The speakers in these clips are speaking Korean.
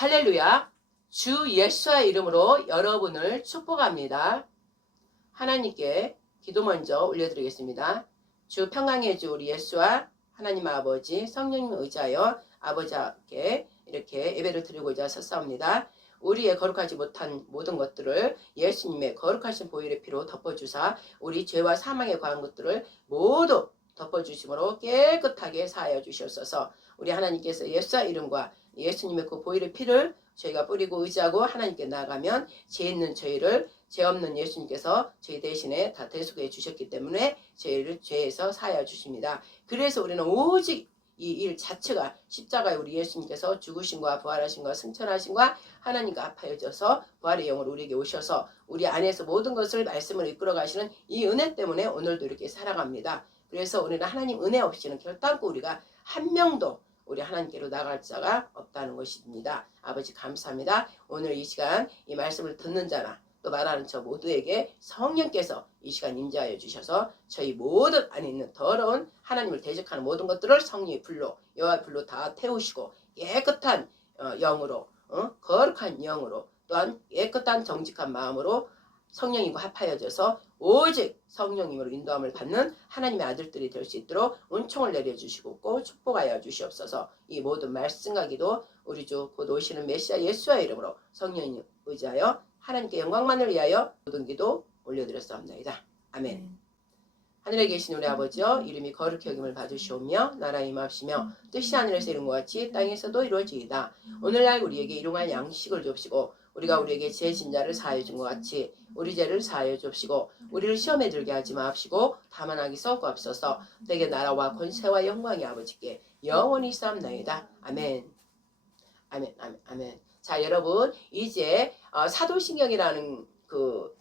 할렐루야. 주 예수의 이름으로 여러분을 축복합니다. 하나님께 기도 먼저 올려드리겠습니다. 주 평강의 주 우리 예수와 하나님 아버지 성령님 의지하여 아버지께 이렇게 예배를 드리고자 섰사옵니다. 우리의 거룩하지 못한 모든 것들을 예수님의 거룩하신 보혈의 피로 덮어주사 우리 죄와 사망에 관한 것들을 모두 덮어주심으로 깨끗하게 사하여 주시옵소서. 우리 하나님께서 예수의 이름과 예수님의 그 보혈의 피를 저희가 뿌리고 의지하고 하나님께 나아가면 죄 있는 저희를 죄 없는 예수님께서 저희 대신에 다 대속해 주셨기 때문에 저희를 죄에서 사하여 주십니다. 그래서 우리는 오직 이 일 자체가 십자가에 우리 예수님께서 죽으신과 부활하신과 승천하신과 하나님과 합하여져서 부활의 영으로 우리에게 오셔서 우리 안에서 모든 것을 말씀으로 이끌어 가시는 이 은혜 때문에 오늘도 이렇게 살아갑니다. 그래서 우리는 하나님 은혜 없이는 결단코 우리가 한 명도 우리 하나님께로 나갈 자가 없다는 것입니다. 아버지 감사합니다. 오늘 이 시간 이 말씀을 듣는 자나 또 말하는 저 모두에게 성령께서 이 시간 임재하여 주셔서 저희 모든 안에 있는 더러운 하나님을 대적하는 모든 것들을 성령의 불로 여호와의 불로 다 태우시고 깨끗한 영으로 거룩한 영으로 또한 깨끗한 정직한 마음으로 성령님과 합하여져서 오직 성령님으로 인도함을 받는 하나님의 아들들이 될 수 있도록 은총을 내려주시고 꼭 축복하여 주시옵소서. 이 모든 말씀과 기도 우리 주 곧 오시는 메시아 예수의 이름으로 성령님 의지하여 하나님께 영광만을 위하여 모든 기도 올려드렸사옵나이다. 아멘. 하늘에 계신 우리 아버지여 이름이 거룩히 여김을 받으시오며 나라의 임하시며 뜻이 하늘에서 이룬 것 같이 땅에서도 이루어지이다. 오늘날 우리에게 일용할 양식을 줍시고 우리가 우리에게 죄 진 자를 사하여 준 것 같이 우리 죄를 사하여 줍시고 우리를 시험에 들게 하지 마옵시고 다만 악에서 구하옵소서. 내게 나라와 권세와 영광이 아버지께 영원히 있사옵나이다. 아멘. 아멘. 아멘. 아멘. 자 여러분 이제 사도신경이라는 그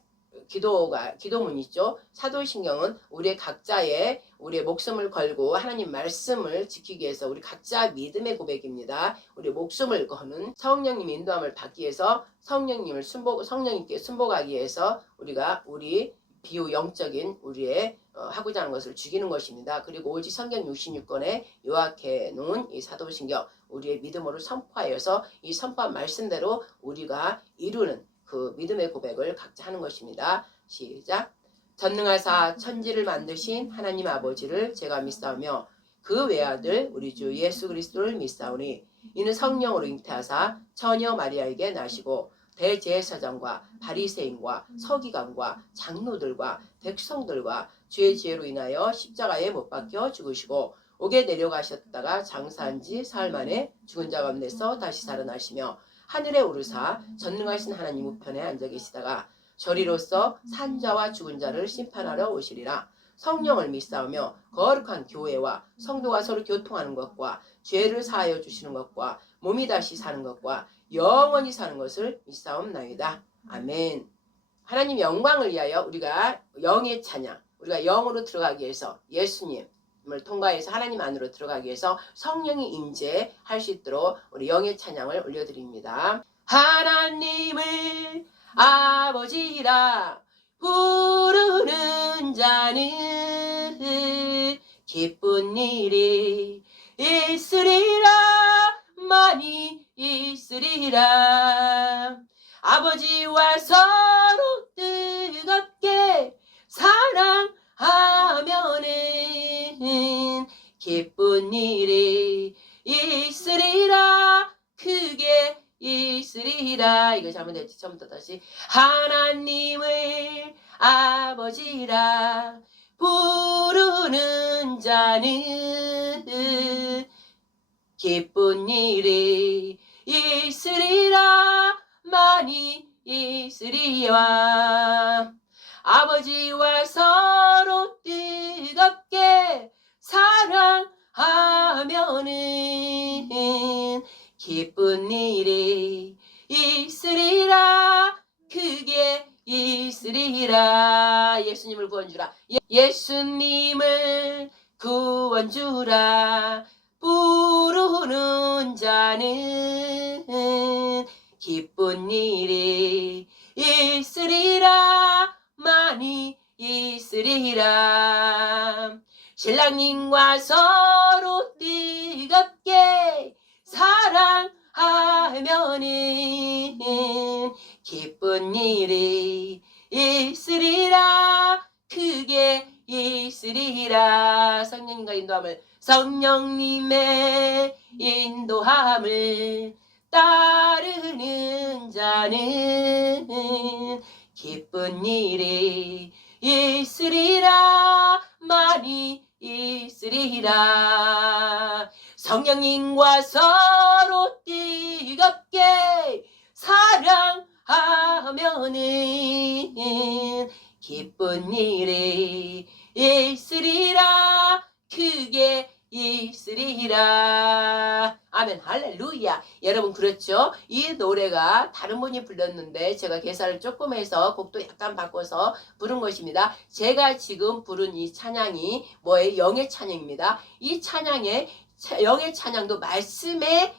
기도문 있죠. 사도신경은 우리의 각자의 우리의 목숨을 걸고 하나님 말씀을 지키기 위해서 우리 각자 믿음의 고백입니다. 우리 목숨을 거는 성령님의 인도함을 받기 위해서 성령님께 순복하기 위해서 우리가 우리 비유 영적인 우리의 하고자 하는 것을 죽이는 것입니다. 그리고 오직 성경 66권에 요약해 놓은 이 사도신경 우리의 믿음으로 선포하여서 이 선포한 말씀대로 우리가 이루는 그 믿음의 고백을 각자 하는 것입니다. 시작. 전능하사 천지를 만드신 하나님 아버지를 제가 믿사오며 그 외아들 우리 주 예수 그리스도를 믿사오니 이는 성령으로 잉태하사 처녀 마리아에게 나시고 대제사장과 바리새인과 서기관과 장로들과 백성들과 주의 지혜로 인하여 십자가에 못 박혀 죽으시고 옥에 내려가셨다가 장사한 지 사흘 만에 죽은 자 가운데서 다시 살아나시며 하늘에 오르사 전능하신 하나님 우편에 앉아 계시다가 저리로서 산자와 죽은 자를 심판하러 오시리라. 성령을 믿사오며 거룩한 교회와 성도가 서로 교통하는 것과 죄를 사하여 주시는 것과 몸이 다시 사는 것과 영원히 사는 것을 믿사옵나이다. 아멘. 하나님 영광을 위하여 우리가 영의 찬양, 우리가 영으로 들어가기 위해서 예수님을 통과해서 하나님 안으로 들어가기 위해서 성령이 임재할 수 있도록 우리 영의 찬양을 올려드립니다. 하나님을 아버지라 부르는 자는 기쁜 일이 있으리라. 많이 있으리라. 아버지와 서로 뜨겁게 사랑하면은 기쁜 일이 있으리라. 크게 있으리라. 이거 잘못했지. 처음부터 다시. 하나님을 아버지라 부르는 자는 기쁜 일이 있으리라. 많이 있으리라. 아버지와 서로 뜨겁게 사랑하면은 기쁜 일이 있으리라. 크게 있으리라. 예수님을 구원주라. 예수님을 구원주라 부르는 자는 기쁜 일이 있으리라. 많이 있으리라. 신랑님과 서로 뜨겁게 사랑하면은 하면은 기쁜 일이 있으리라. 크게 있으리라. 성령님의 인도함을 따르는 자는 기쁜 일이 있으리라. 많이 있으리라. 성령님과 서로 뜨겁게 사랑하면은 기쁜 일이 있으리라. 크게 있으리라. 아멘. 할렐루야. 여러분 그렇죠? 이 노래가 다른 분이 불렀는데 제가 개사를 조금 해서 곡도 약간 바꿔서 부른 것입니다. 제가 지금 부른 이 찬양이 뭐예요? 영의 찬양입니다. 이 찬양의 영의 찬양도 말씀에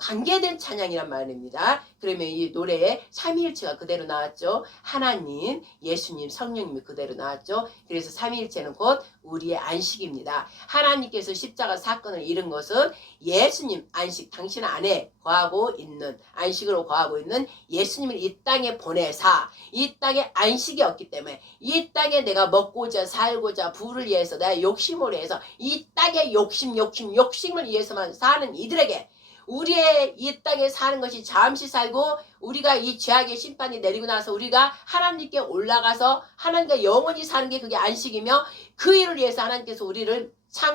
관계된 찬양이란 말입니다. 그러면 이 노래에 삼위일체가 그대로 나왔죠. 하나님, 예수님, 성령님이 그대로 나왔죠. 그래서 삼위일체는 곧 우리의 안식입니다. 하나님께서 십자가 사건을 이룬 것은 예수님 안식, 당신 안에 거하고 있는, 안식으로 거하고 있는 예수님을 이 땅에 보내사 이 땅에 안식이 없기 때문에 이 땅에 내가 먹고자 살고자 부를 위해서 내가 욕심으로 해서 이 땅에 욕심을 위해서만 사는 이들에게 우리의 이 땅에 사는 것이 잠시 살고 우리가 이 죄악의 심판이 내리고 나서 우리가 하나님께 올라가서 하나님과 영원히 사는 게 그게 안식이며 그 일을 위해서 하나님께서 우리를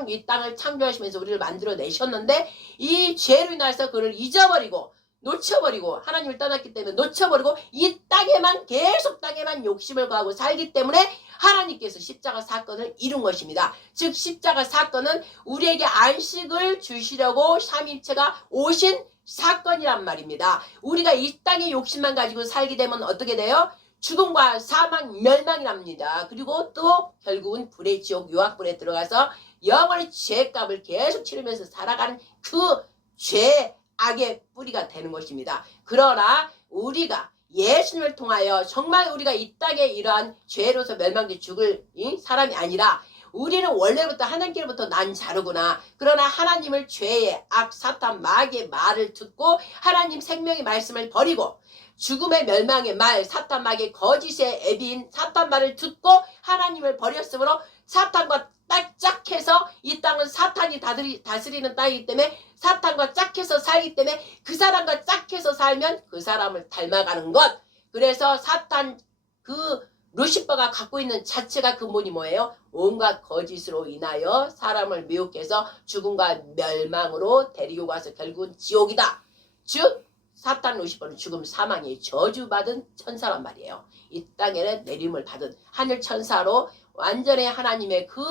이 땅을 창조하시면서 우리를 만들어내셨는데 이 죄로 인해서 그를 잊어버리고 놓쳐버리고 하나님을 떠났기 때문에 놓쳐버리고 이 땅에만 계속 땅에만 욕심을 거하고 살기 때문에 하나님께서 십자가 사건을 이룬 것입니다. 즉 십자가 사건은 우리에게 안식을 주시려고 삼위일체가 오신 사건이란 말입니다. 우리가 이 땅의 욕심만 가지고 살게 되면 어떻게 돼요? 죽음과 사망, 멸망이랍니다. 그리고 또 결국은 불의 지옥 유황불에 들어가서 영원히 죄값을 계속 치르면서 살아가는 그 죄악의 뿌리가 되는 것입니다. 그러나 우리가 예수님을 통하여 정말 우리가 이 땅에 이러한 죄로서 멸망돼 죽을 사람이 아니라 우리는 원래부터 하나님께로부터 난 자르구나. 그러나 하나님을 죄의 악, 사탄, 마귀의 말을 듣고 하나님 생명의 말씀을 버리고 죽음의 멸망의 말, 사탄, 마귀의 거짓의 애비인 사탄 말을 듣고 하나님을 버렸으므로 사탄과 딱 짝해서 이 땅은 사탄이 다스리는 땅이기 때문에 사탄과 짝해서 살기 때문에 그 사람과 짝해서 살면 그 사람을 닮아가는 것. 그래서 사탄 그 루시퍼가 갖고 있는 자체가 근본이 뭐예요? 온갖 거짓으로 인하여 사람을 미혹해서 죽음과 멸망으로 데리고 가서 결국은 지옥이다. 즉 사탄 루시퍼는 죽음 사망이 저주받은 천사란 말이에요. 이 땅에는 내림을 받은 하늘 천사로 완전히 하나님의 그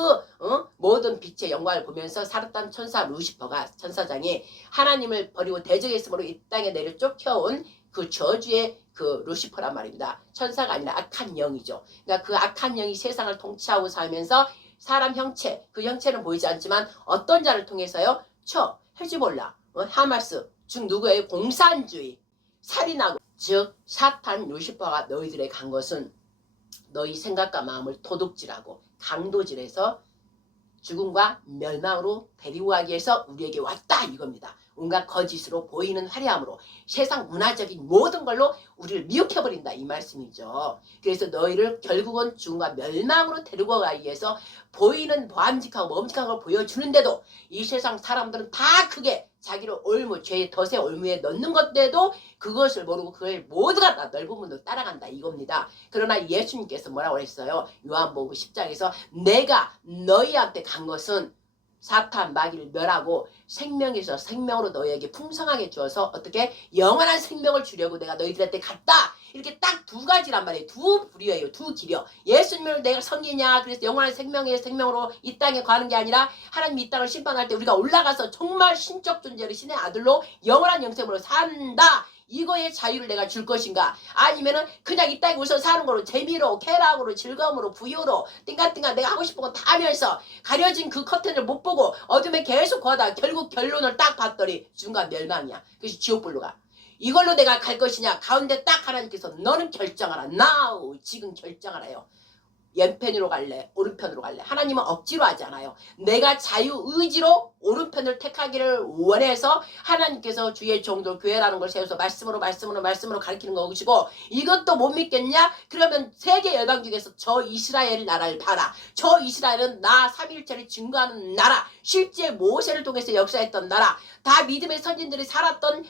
모든 빛의 영광을 보면서 살았던 천사 루시퍼가 천사장이 하나님을 버리고 대적했으므로 이 땅에 내려 쫓겨온 그 저주의 그 루시퍼란 말입니다. 천사가 아니라 악한 영이죠. 그러니까 그 악한 영이 세상을 통치하고 살면서 사람 형체, 그 형체는 보이지 않지만 어떤 자를 통해서요? 헤즈볼라, 하마스, 즉 누구의 공산주의, 살인하고 즉 사탄 루시퍼가 너희들에 간 것은 너희 생각과 마음을 도둑질하고 강도질해서 죽음과 멸망으로 데리고 가기 위해서 우리에게 왔다 이겁니다. 온갖 거짓으로 보이는 화려함으로 세상 문화적인 모든 걸로 우리를 미혹해버린다 이 말씀이죠. 그래서 너희를 결국은 죽음과 멸망으로 데리고 가기 위해서 보이는 보암직하고 멈직한 걸 보여주는데도 이 세상 사람들은 다 크게 자기를 죄의 덫에 올무에 넣는 것인데도 그것을 모르고 그걸 모두가 다 넓은 문으로 따라간다 이겁니다. 그러나 예수님께서 뭐라고 했어요? 요한복음 10장에서 내가 너희한테 간 것은 사탄 마귀를 멸하고 생명에서 생명으로 너희에게 풍성하게 주어서 어떻게 영원한 생명을 주려고 내가 너희들한테 갔다. 이렇게 딱 두 가지란 말이에요. 두 부류예요. 두 길이요. 예수님을 내가 섬기냐 그래서 영원한 생명의 생명으로 이 땅에 가는 게 아니라 하나님 이 땅을 심판할 때 우리가 올라가서 정말 신적 존재로 신의 아들로 영원한 영생으로 산다. 이거의 자유를 내가 줄 것인가? 아니면은 그냥 이 땅에 우선 사는 거로 재미로 쾌락으로 즐거움으로 부유로 띵가띵가 내가 하고 싶은 거 다 하면서 가려진 그 커튼을 못 보고 어둠에 계속 거하다 결국 결론을 딱 봤더니 중간 멸망이야. 그래서 지옥불로 가. 이걸로 내가 갈 것이냐? 가운데 딱 하나님께서 너는 결정하라. Now 지금 결정하라요. 왼편으로 갈래? 오른편으로 갈래? 하나님은 억지로 하지 않아요. 내가 자유의지로 오른편을 택하기를 원해서 하나님께서 주의 종들 교회라는 걸 세워서 말씀으로 가르치는 것이고, 이것도 못 믿겠냐? 그러면 세계 열방 중에서 저 이스라엘 나라를 봐라. 저 이스라엘은 나 삼위일체를 증거하는 나라, 실제 모세를 통해서 역사했던 나라, 다 믿음의 선진들이 살았던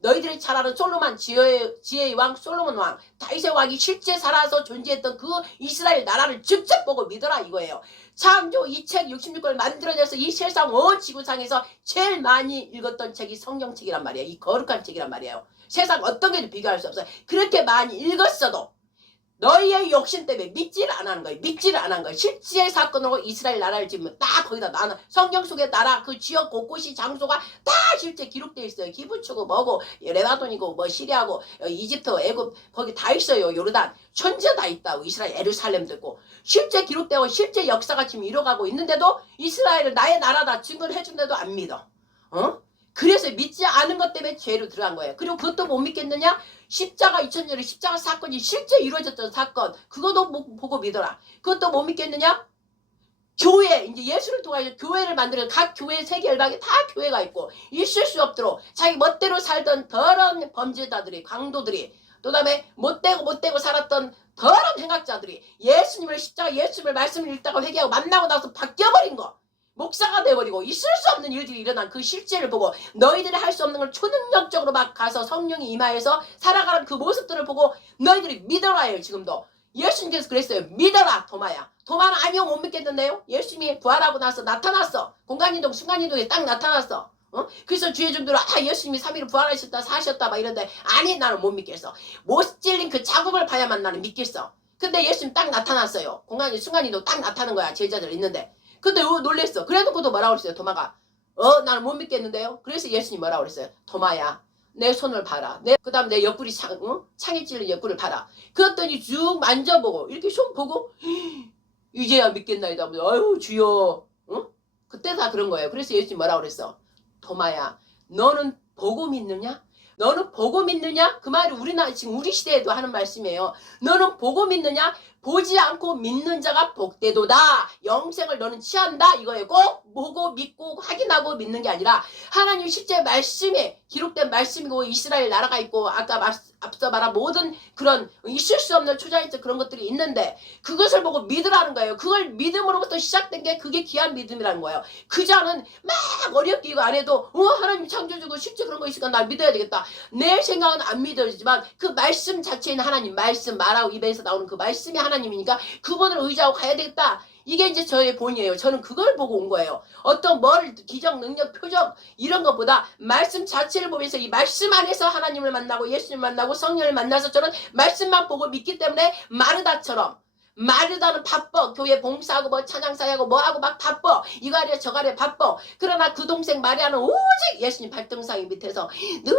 너희들이 잘 아는 솔로몬, 지혜의 왕 솔로몬 왕, 다윗의 왕이 실제 살아서 존재했던 그 이스라엘 나라를 직접 보고 믿어라 이거예요. 창조 이 책 66권을 만들어내서 이 세상 온 지구상에서 제일 많이 읽었던 책이 성경책이란 말이에요. 이 거룩한 책이란 말이에요. 세상 어떤 게도 비교할 수 없어요. 그렇게 많이 읽었어도 너희의 욕심 때문에 믿지를 안 하는 거예요. 믿지를 안 하는 거예요. 실제 사건으로 이스라엘 나라를 지으면 딱 거기다 나는 성경 속의 나라 그 지역 곳곳이 장소가 다 실제 기록되어 있어요. 기브추고 뭐고 레바논이고 뭐 시리아고 이집트 애굽 거기 다 있어요. 요르단 천지 다 있다고. 이스라엘 예루살렘도 있고 실제 기록되고 실제 역사가 지금 이뤄가고 있는데도 이스라엘은 나의 나라다 증거를 해준데도 안 믿어. 그래서 믿지 않은 것 때문에 죄로 들어간 거예요. 그리고 그것도 못 믿겠느냐? 십자가 2000년에 십자가 사건이 실제 이루어졌던 사건 그것도 보고 믿어라. 그것도 못 믿겠느냐? 교회 이제 예수를 통하여 교회를 만드는 각 교회 세계 열방에 다 교회가 있고 있을 수 없도록 자기 멋대로 살던 더러운 범죄자들이 강도들이 또 다음에 못되고 살았던 더러운 행악자들이 예수님을 십자가 예수님을 말씀을 읽다가 회개하고 만나고 나서 바뀌어버린 거 목사가 돼버리고 있을 수 없는 일들이 일어난 그 실제를 보고 너희들이 할 수 없는 걸 초능력적으로 막 가서 성령이 임하여서 살아가는 그 모습들을 보고 너희들이 믿어라요. 지금도 예수님께서 그랬어요. 믿어라 도마야. 도마는 아니요 못 믿겠는데요. 예수님이 부활하고 나서 나타났어. 공간이동 순간이동에 딱 나타났어. 그래서 주의 종들은 예수님이 3일을 부활하셨다 사셨다 막 이런데 아니 나는 못 믿겠어. 못 찔린 그 자국을 봐야만 나는 믿겠어. 근데 예수님 딱 나타났어요. 공간이 순간이동 딱 나타나는 거야. 제자들 있는데. 근데 놀랬어. 그래도 그도 뭐라고 그랬어요. 도마가 나는 못 믿겠는데요. 그래서 예수님 뭐라고 그랬어요. 도마야 내 손을 봐라. 그 다음 내 옆구리 창에 찔린 옆구리를 봐라. 그랬더니 쭉 만져보고 이렇게 손 보고 이제야 믿겠나이다. 아유 주여. 그때 다 그런 거예요. 그래서 예수님 뭐라고 그랬어. 도마야 너는 보고 믿느냐? 너는 보고 믿느냐? 그 말이 지금 우리 시대에도 하는 말씀이에요. 너는 보고 믿느냐? 보지 않고 믿는 자가 복되도다. 영생을 너는 취한다. 이거예요. 꼭 보고 믿고 확인하고 믿는 게 아니라 하나님 실제 말씀에 기록된 말씀이고 이스라엘 나라가 있고 아까 앞서 말한 모든 그런 있을 수 없는 초자연적 그런 것들이 있는데 그것을 보고 믿으라는 거예요. 그걸 믿음으로부터 시작된 게 그게 귀한 믿음이라는 거예요. 그자는 막 어렵게 이거 안 해도 하나님 창조주고 실제 그런 거 있으니까 나 믿어야 되겠다. 내 생각은 안 믿어지지만 그 말씀 자체인 하나님 말씀 말하고 입에서 나오는 그 말씀이 하나님이니까 그분을 의지하고 가야 되겠다. 이게 이제 저의 본이에요. 저는 그걸 보고 온 거예요. 어떤 기적, 능력, 표적 이런 것보다 말씀 자체를 보면서 이 말씀 안에서 하나님을 만나고 예수님을 만나고 성령을 만나서 저는 말씀만 보고 믿기 때문에 마르다는 바빠. 교회 봉사하고 뭐 찬양사하고 뭐하고 막 바빠. 이거 하랴 저거 하랴 바빠. 그러나 그 동생 마리아는 오직 예수님 발등상의 밑에서 늘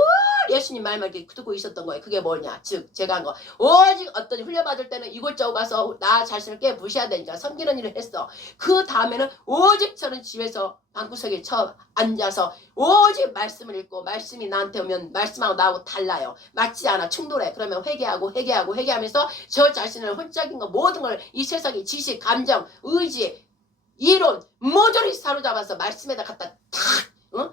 예수님 말만 듣고 있었던 거예요. 그게 뭐냐? 즉 제가 한 거. 오직 어떤 훈련받을 때는 이곳저곳 가서 나 자신을 깨부셔야 되니까 섬기는 일을 했어. 그 다음에는 오직 저는 집에서 방구석에 앉아서 오직 말씀을 읽고 말씀이 나한테 오면 말씀하고 나하고 달라요. 맞지 않아. 충돌해. 그러면 회개하면서 저 자신을 홀짝인 거 모든 걸 이 세상의 지식, 감정, 의지, 이론 모조리 사로잡아서 말씀에다 갖다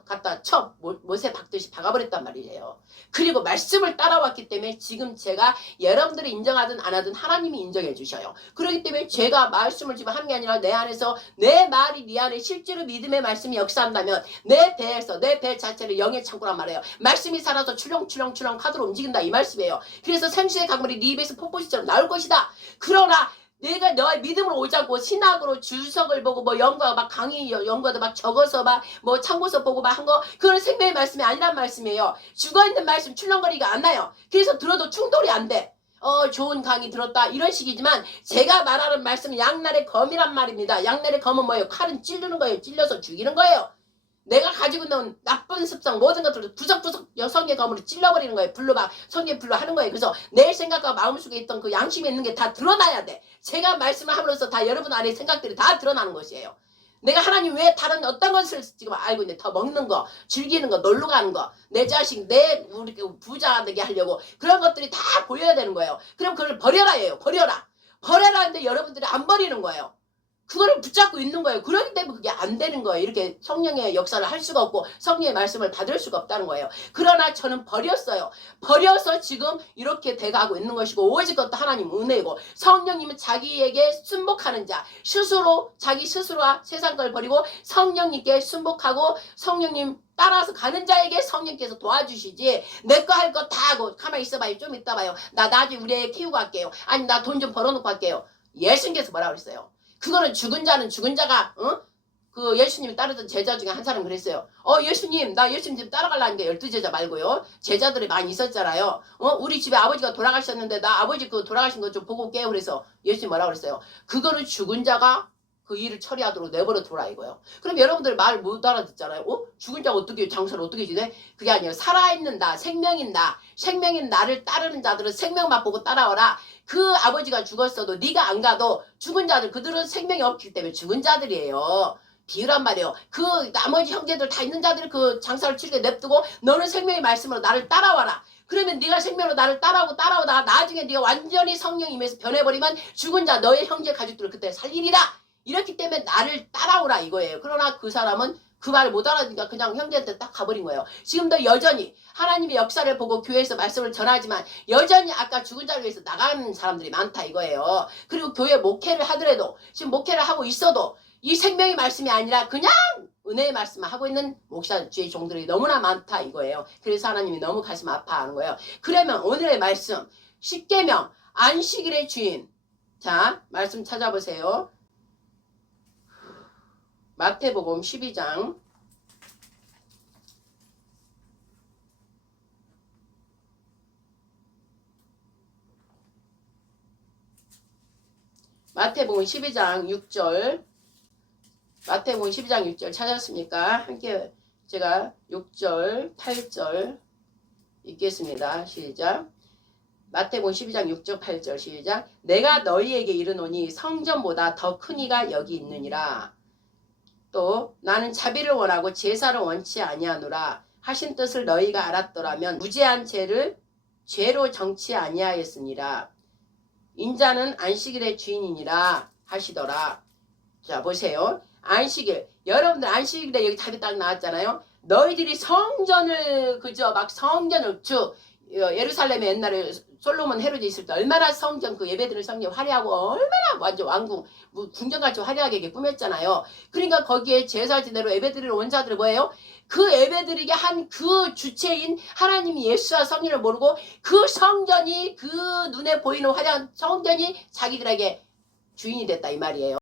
갖다 못에 박듯이 박아버렸단 말이에요. 그리고 말씀을 따라왔기 때문에 지금 제가 여러분들이 인정하든 안 하든 하나님이 인정해 주셔요. 그렇기 때문에 제가 말씀을 지금 하는 게 아니라 내 안에서 내 말이 네 안에 실제로 믿음의 말씀이 역사한다면 내 배 자체를 영의 창고란 말이에요. 말씀이 살아서 출렁출렁 카드로 움직인다 이 말씀이에요. 그래서 생수의 강물이 네 입에서 폭포수처럼 나올 것이다. 그러나 내가 너의 믿음으로 오자고 신학으로 주석을 보고 뭐 연구하고 막 강의 연구도 막 적어서 막 뭐 참고서 보고 막 한 거 그건 생명의 말씀이 아니란 말씀이에요. 죽어있는 말씀 출렁거리가 안 나요. 그래서 들어도 충돌이 안 돼. 좋은 강의 들었다 이런 식이지만 제가 말하는 말씀은 양날의 검이란 말입니다. 양날의 검은 뭐예요? 칼은 찌르는 거예요. 찔러서 죽이는 거예요. 내가 가지고 있는 나쁜 습성 모든 것들을 구석구석 여성의 검으로 찔러버리는 거예요. 성의 불로 하는 거예요. 그래서 내 생각과 마음속에 있던 그 양심이 있는 게 다 드러나야 돼. 제가 말씀을 함으로써 다 여러분 안에 생각들이 다 드러나는 것이에요. 내가 하나님 왜 다른 어떤 것을 지금 알고 있는데 더 먹는 거, 즐기는 거, 놀러 가는 거, 내 자식, 우리 부자 되게 하려고 그런 것들이 다 보여야 되는 거예요. 그럼 그걸 버려라 해요. 버려라. 버려라는데 여러분들이 안 버리는 거예요. 그거를 붙잡고 있는 거예요. 그렇기 때문에 그게 안 되는 거예요. 이렇게 성령의 역사를 할 수가 없고 성령의 말씀을 받을 수가 없다는 거예요. 그러나 저는 버렸어요. 버려서 지금 이렇게 돼가고 있는 것이고 오직 그것도 하나님 은혜고 성령님은 자기에게 순복하는 자 스스로 자기 스스로와 세상 걸 버리고 성령님께 순복하고 성령님 따라서 가는 자에게 성령께서 도와주시지 내 거 할 거 다 하고 가만히 있어봐요. 좀 이따 봐요. 나 나중에 우리 애 키우고 갈게요. 아니 나 돈 좀 벌어놓고 갈게요. 예수님께서 뭐라고 그랬어요? 그거는 죽은 자는 죽은 자가 그 예수님이 따르던 제자 중에 한 사람 그랬어요. 예수님 나 예수님 집 따라가려는데 12제자 말고요. 제자들이 많이 있었잖아요. 우리 집에 아버지가 돌아가셨는데 나 아버지 그 돌아가신 거 좀 보고 올게요. 그래서 예수님 뭐라고 그랬어요? 그거는 죽은 자가 그 일을 처리하도록 내버려 둬라 이거예요. 그럼 여러분들 말 못 알아듣잖아요. 죽은 자가 어떻게 장사를 어떻게 지내? 그게 아니에요. 살아있는 나 생명인 나를 따르는 자들은 생명만 보고 따라오라. 그 아버지가 죽었어도 네가 안 가도 죽은 자들 그들은 생명이 없기 때문에 죽은 자들이에요. 비유란 말이에요. 그 나머지 형제들 다 있는 자들이 그 장사를 치르게 냅두고 너는 생명의 말씀으로 나를 따라와라. 그러면 네가 생명으로 나를 따라오다가 나중에 네가 완전히 성령 임해서 변해버리면 죽은 자 너의 형제 가족들을 그때 살리리라. 이렇기 때문에 나를 따라오라 이거예요. 그러나 그 사람은 그 말을 못 알아듣니까 그냥 형제한테 딱 가버린 거예요. 지금도 여전히 하나님의 역사를 보고 교회에서 말씀을 전하지만 여전히 아까 죽은 자를 위해서 나가는 사람들이 많다 이거예요. 그리고 교회 목회를 하더라도 지금 목회를 하고 있어도 이 생명의 말씀이 아니라 그냥 은혜의 말씀을 하고 있는 목사 주의 종들이 너무나 많다 이거예요. 그래서 하나님이 너무 가슴 아파하는 거예요. 그러면 오늘의 말씀 10계명 안식일의 주인. 자 말씀 찾아보세요. 마태복음 12장 마태복음 12장 6절 마태복음 12장 6절 찾았습니까? 함께 제가 6절 8절 읽겠습니다. 시작. 마태복음 12장 6절 8절 시작. 내가 너희에게 이르노니 성전보다 더 큰 이가 여기 있느니라. 또 나는 자비를 원하고 제사를 원치 아니하노라 하신 뜻을 너희가 알았더라면 무죄한 죄를 죄로 정치 아니하였으니라. 인자는 안식일의 주인이니라 하시더라. 자 보세요. 안식일 여러분들 안식일에 여기 답이 딱 나왔잖아요. 너희들이 성전을 그저 막 성전을 쭉 예루살렘에 옛날에 솔로몬 헤로지 있을 때 얼마나 성전 그 예배드리는 성전 화려하고 얼마나 완전 왕궁 궁전같이 화려하게 꾸몄잖아요. 그러니까 거기에 제사 지내로 예배드리는 원자들이 뭐예요? 그 예배드리게 한 그 주체인 하나님이 예수와 성령을 모르고 그 성전이 그 눈에 보이는 화려한 성전이 자기들에게 주인이 됐다 이 말이에요.